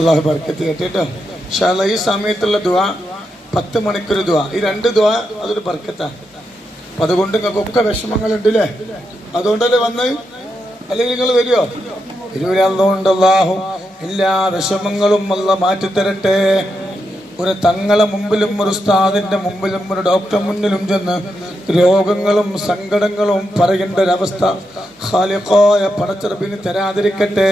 അള്ളാഹു ബർക്കത്ത് കേട്ടോ. ഇൻഷാ അല്ലാഹ് ഈ സമയത്തുള്ള ദുആ 10 മണിക്കൊരു ദുആ, ഈ 2 ദുആ അതൊരു ബർക്കത്താണ്. അപ്പൊ അതുകൊണ്ട് നിങ്ങൾക്കൊക്കെ വിഷമങ്ങളുണ്ട് അല്ലേ? അതുകൊണ്ടല്ലേ വന്ന്, അല്ലെങ്കിൽ നിങ്ങൾ വരുമോ? ഇരുവരതുകൊണ്ട് അല്ലാഹു എല്ലാ വിഷമങ്ങളും അല്ലാഹ് മാറ്റിത്തരട്ടെ. ഒരു തങ്ങളെ മുമ്പിലും ഒരു ഉസ്താദിന്റെ മുമ്പിലും ഒരു ഡോക്ടർ മുന്നിലും ചെന്ന് രോഗങ്ങളും സങ്കടങ്ങളും പറയേണ്ട ഒരവസ്ഥ ഖാലിഖായ പടച്ചറബിന് തരാതിരിക്കട്ടെ.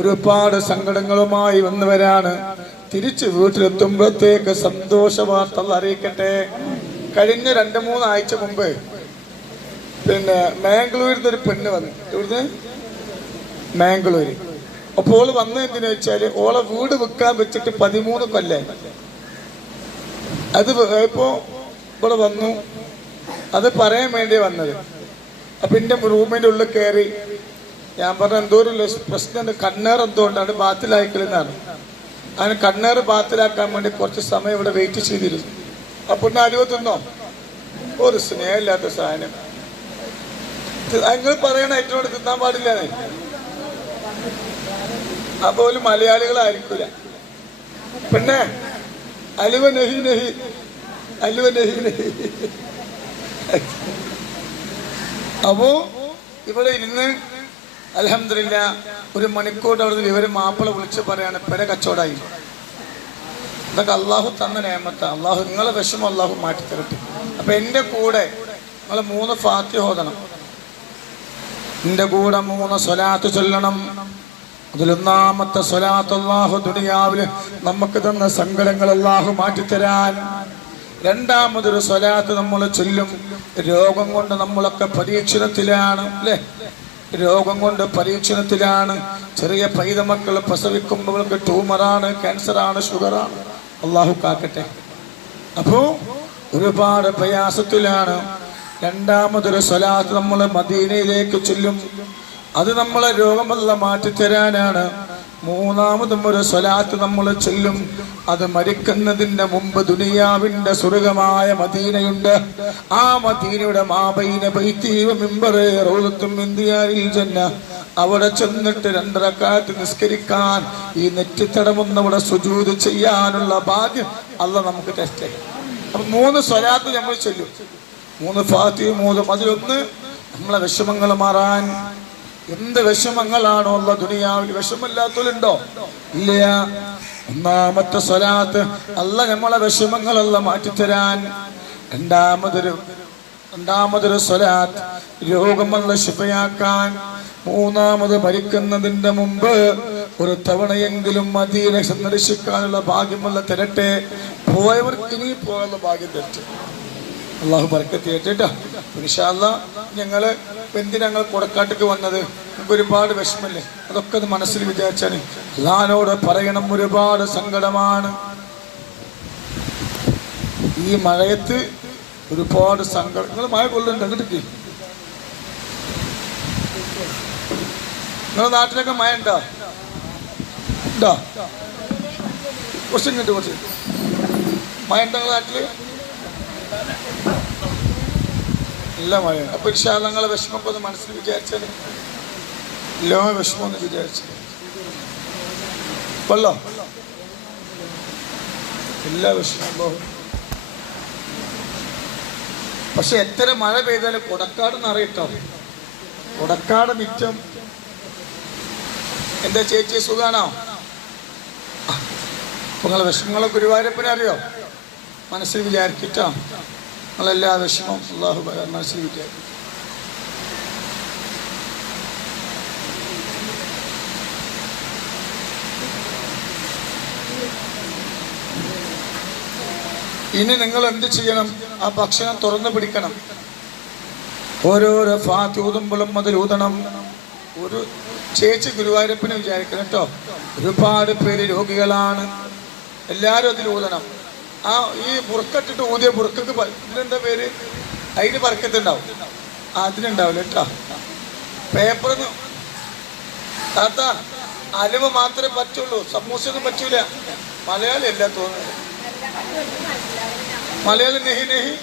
ഒരുപാട് സങ്കടങ്ങളുമായി വന്നവരാണ്. തിരിച്ച് വീട്ടിലെത്തുമ്പോഴത്തേക്ക് സന്തോഷ വാർത്ത അറിയിക്കട്ടെ. കഴിഞ്ഞ 2-3 ആഴ്ച മുമ്പ് മാംഗ്ലൂരിൽ നിന്നൊരു പെണ്ണ് വന്നു. ഇവിടുന്ന് മാംഗ്ലൂര്. അപ്പോൾ ഓള് വന്ന എന്തിനു വെച്ചാല് ഓളെ വീട് വിൽക്കാൻ വെച്ചിട്ട് 13 കൊല്ലം. അത് ഇപ്പോ ഇവിടെ വന്നു, അത് പറയാൻ വേണ്ടി വന്നത്. അപ്പൊ എന്റെ റൂമിന്റെ ഉള്ളിൽ കയറി ഞാൻ പറഞ്ഞ എന്തോ ഒരു പ്രശ്നമുണ്ട്, കണ്ണേർ എന്തുകൊണ്ടാണ് ബാത്തിലായിക്കലെന്നാണ്. അങ്ങനെ കണ്ണേർ ബാത്തിലാക്കാൻ വേണ്ടി കുറച്ച് സമയം ഇവിടെ വെയിറ്റ് ചെയ്തിരുന്നു. അപ്പൊ അലുവ തിന്നോ? ഒരു സ്നേഹമില്ലാത്ത സാധനം. നിങ്ങൾ പറയണ ഏറ്റവും തിന്നാൻ പാടില്ലാതെ. അപ്പൊ ഒരു മലയാളികളായിരിക്കൂല. പിന്നെ അലുവ നെഹി നെഹി, അലുവ നെഹി നെഹി. അപ്പോ ഇവിടെ ഇരുന്ന് അൽഹംദുലില്ലാഹ് 1 മണിക്കൂർ അവിടുന്ന് വിവരം മാപ്പിള വിളിച്ച് പറയാണ് പെര കച്ചവടമായി. ഇതൊക്കെ അള്ളാഹു തന്ന നേമത്ത. അള്ളാഹു നിങ്ങളെ വിഷമം അള്ളാഹു മാറ്റിത്തരട്ടെ. അപ്പൊ എന്റെ കൂടെ നിങ്ങൾ 3 ഫാത്തിഹ ഓതണം. എന്റെ കൂടെ 3 സ്വലാത്ത് ചൊല്ലണം. അതിലൊന്നാമത്തെ സ്വലാത്ത് അല്ലാഹു ദുനിയാവില് നമുക്ക് തന്ന സങ്കടങ്ങൾ അല്ലാഹു മാറ്റിത്തരാൻ. രണ്ടാമതൊരു സ്വലാത്ത് നമ്മൾ ചൊല്ലും. രോഗം കൊണ്ട് നമ്മളൊക്കെ പരീക്ഷണത്തിലാണ് അല്ലേ? രോഗം കൊണ്ട് പരീക്ഷണത്തിലാണ്. ചെറിയ പൈതമക്കൾ പ്രസവിക്കുമ്പോഴൊക്കെ ട്യൂമറാണ്, ക്യാൻസറാണ്, ഷുഗറാണ്. അല്ലാഹു കാക്കട്ടെ. അപ്പോ ഒരുപാട് പ്രയാസത്തിലാണ്. രണ്ടാമതൊരു സ്വലാത്ത് നമ്മൾ മദീനയിലേക്ക് ചൊല്ലും. അത് നമ്മളെ രോഗമെല്ലാം മാറ്റിത്തരാനാണ്. മൂന്നാമതും ഒരു സ്വലാത്ത് നമ്മൾ ചൊല്ലും. അത് മരിക്കുന്നതിന്റെ മുമ്പ് ദുനിയാവിന്റെ സ്വർഗമായ മദീനയുണ്ട്. ആ മദീനയുടെ മാബൈന ബൈതി വ മിംബറി റൗളത്തും മിൻ ദിയാരിൽ ജന്ന. അവിടെ ചെന്നിട്ട് 2 റക്അത്ത് നിസ്കരിക്കാൻ, ഈ നെറ്റിത്തടമൊന്ന് അവിടെ സുജൂദ് ചെയ്യാനുള്ള ഭാഗ്യം അല്ലാഹ് നമുക്ക് തരട്ടെ. അപ്പൊ 3 സ്വലാത്ത് നമ്മൾ ചൊല്ലും. 3 ഫാത്തിഹ മോദും. അതിലൊന്ന് നമ്മളെ വിഷമങ്ങൾ മാറാൻ. എന്ത് വിഷമങ്ങളാണോ ഉള്ള ദുനിയാവിൽ വിഷമമില്ലാത്തവരുണ്ടോ? ഇല്ല. ഒന്നാമത്തെ സ്വലാത്ത് അല്ലാഹ് നമ്മളെ വിഷമങ്ങളെല്ലാം മാറ്റിത്തരാൻ. രണ്ടാമതൊരു സ്വലാത്ത് രോഗമല്ല ശിഫയാക്കാൻ. മൂന്നാമത് മരിക്കുന്നതിന്റെ മുമ്പ് ഒരു തവണയെങ്കിലും മദീന സന്ദർശിക്കാനുള്ള ഭാഗ്യമല്ല തരട്ടെ. പോയവർക്ക് ഇനി പോകാനുള്ള ഭാഗ്യം തരട്ടെ. അള്ളാഹു ബർക്കത്ത് ചെയ്യട്ടെ. ഇൻഷാ അല്ലാഹ് ഞങ്ങള് എന്തിനാ ഞങ്ങൾ കൊടക്കാട്ടേക്ക് വന്നത്? നമുക്ക് ഒരുപാട് വിഷമല്ലേ? അതൊക്കെ അത് മനസ്സിൽ വിചാരിച്ചാണ്. അല്ലാഹുവോട് പറയണം, ഒരുപാട് സങ്കടമാണ്. ഈ മഴയത്ത് ഒരുപാട് സങ്കടം. നിങ്ങൾ മഴ കൊള്ളുന്നുണ്ട് അങ്ങോട്ടേക്ക്? നിങ്ങളുടെ നാട്ടിലൊക്കെ മഴ ഉണ്ടോ? കുറച്ച് ഇങ്ങോട്ട് കുറച്ച് മഴ ഉണ്ടോ നിങ്ങളുടെ നാട്ടില്? നല്ല മഴയാണ്. അപ്പൊ ഇൻഷാ അല്ലാഹ് നിങ്ങളെ വിഷമൊക്കെ ഒന്ന് മനസ്സിൽ വിചാരിച്ചാൽ, എല്ലാ വിഷമം ഒന്ന് വിചാരിച്ചു. കൊള്ളോ എല്ലാ വിഷമവും. പക്ഷെ എത്ര മഴ പെയ്താലും കൊടക്കാട് നിറയിട്ടോ. കൊടക്കാട് മിറ്റം. എന്താ ചേച്ചി സുഖാണോ? അപ്പൊ നിങ്ങളെ വിഷമങ്ങളെ ഗുരുവായൂരപ്പനെ അറിയോ? മനസ്സിൽ വിചാരിച്ചിട്ടോ. നിങ്ങളെല്ലാ വിഷമം അല്ലാഹു മനസ്സിൽ വിചാരിക്കും. ഇനി നിങ്ങൾ എന്ത് ചെയ്യണം? ആ ഭക്ഷണം തുറന്നു പിടിക്കണം. ഓരോരോ ഫാത്തിഹ ഊതുമ്പോഴും അതിൽ ഊതണം. ഒരു ചേച്ചി ഗുരുവായൂരപ്പനെ വിചാരിക്കണം കേട്ടോ. ഒരുപാട് പേര് രോഗികളാണ്. എല്ലാവരും അതിൽ ഊതണം. ആ ഈ ബുർക്കിട്ടിട്ട് ഊതിയ ബുർക്കക്ക് ഇതിനെന്താ പേര്? അതിന് ബർക്കത്തുണ്ടാവും. അതിനുണ്ടാവില്ല കേട്ടോ. പേപ്പറൊന്നും താത്ത അലുവ മാത്രമേ പറ്റുള്ളൂ, സമൂസൊന്നും പറ്റൂല. മലയാളി അല്ല തോന്നുന്നു. മലയാളം നെഹി നെഹി.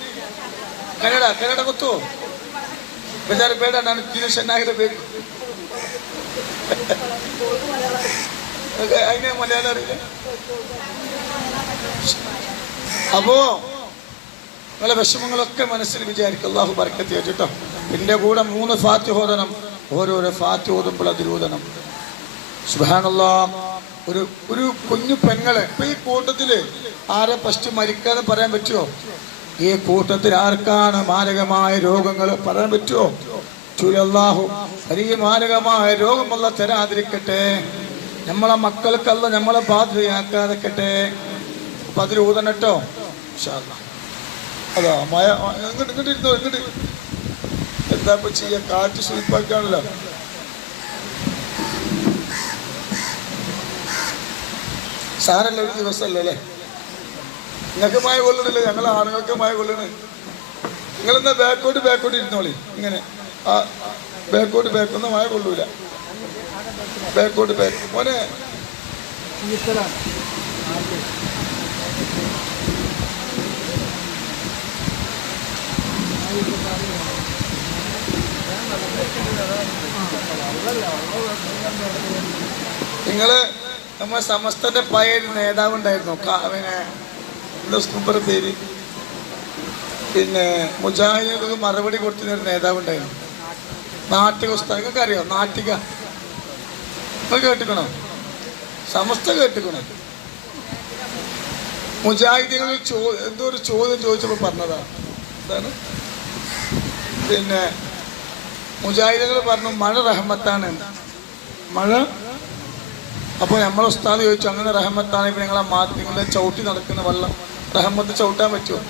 കന്നഡ ಗೊತ್ತು? ಬೇಜಾರು ಬೇಡ, ನಾನು ದಿನೇಶ್ ಚೆನ್ನಾಗಿರಬೇಕು. അതിന് മലയാളം അറിയില്ല. അപ്പോ നിങ്ങളെ വിഷമങ്ങളൊക്കെ മനസ്സിൽ വിചാരിക്കും. അള്ളാഹു ബർക്കത്ത് ചെയ്യട്ടെ കേട്ടോ. എൻ്റെ കൂടെ 3 ഫാത്തിഹ ഓതണം. ഓരോരോ ഫാത്തിഹ ഓതുമ്പോൾ അതിലൂതണം. സുബ്ഹാനല്ലാഹ്. ഒരു കുഞ്ഞു പെങ്ങള് ഇപ്പൊ ഈ കൂട്ടത്തില് ആരെ ഫസ്റ്റ് മരിക്കാന്ന് പറയാൻ പറ്റുമോ? ഈ കൂട്ടത്തിൽ ആർക്കാണ് മാരകമായ രോഗങ്ങൾ പറയാൻ പറ്റുമോ? അല്ലാഹു വലിയ മാരകമായ രോഗമുള്ള തരാതിരിക്കട്ടെ. നമ്മളെ മക്കൾക്കല്ല നമ്മളെ ബാധ്യതയാക്കാതിരിക്കട്ടെ. അപ്പൊ അതിൽ ഊതണം കേട്ടോ. ഇൻഷാ അല്ലാഹ്. അതാ മഴ ഇങ്ങോട്ട് ഇരുന്നോ. ഇങ്ങോട്ട് എന്താ ഇപ്പൊ ചെയ്യാ? കാറ്റ് സുൽപ്പാക്കാണല്ലോ. സാരല്ല, ഒരു ദിവസമല്ലേ അല്ലേ? നിങ്ങൾക്ക് മഴ കൊള്ളണില്ലേ? ഞങ്ങൾ ആണുങ്ങൾക്ക് മഴ കൊള്ളണ്. നിങ്ങളെന്നാ ബാക്കോട്ട് ഇരുന്നോളി. ഇങ്ങനെ ആ ബാക്കൊന്നും മഴ കൊള്ളൂല. ബാക്ക് മോനെ നിങ്ങള് നമ്മുടെ സമസ്തന്റെ പഴയ നേതാവ് ഉണ്ടായിരുന്നു. പിന്നെ എന്താ സൂപ്പർ പേര്, പിന്നെ മുജാഹിദികൾക്ക് മറുപടി കൊടുത്തിരുന്ന ഒരു നേതാവ് ഉണ്ടായിരുന്നു. നാട്ടിക ഉസ്താദ്. നിങ്ങൾക്ക് അറിയോ നാട്ടിക? നിങ്ങൾ കേട്ടിക്കണോ? സമസ്ത കേട്ടിക്കണോ? മുജാഹിദികൾ എന്തോ ഒരു ചോദ്യം ചോദിച്ചപ്പോൾ പറഞ്ഞതാണ്. എന്താണ്? പിന്നെ മുജാഹിദികൾ പറഞ്ഞു മഴ റഹ്മത്താണ്. മഴ. അപ്പോൾ നമ്മളെ ഉസ്താദ് ചോദിച്ചു അങ്ങനെ റഹ്മത്താണ്. ഇപ്പം നിങ്ങളെ ചവിട്ടി നടക്കുന്ന വെള്ളം റഹ്മത്ത് ചവിട്ടാൻ പറ്റുമോ?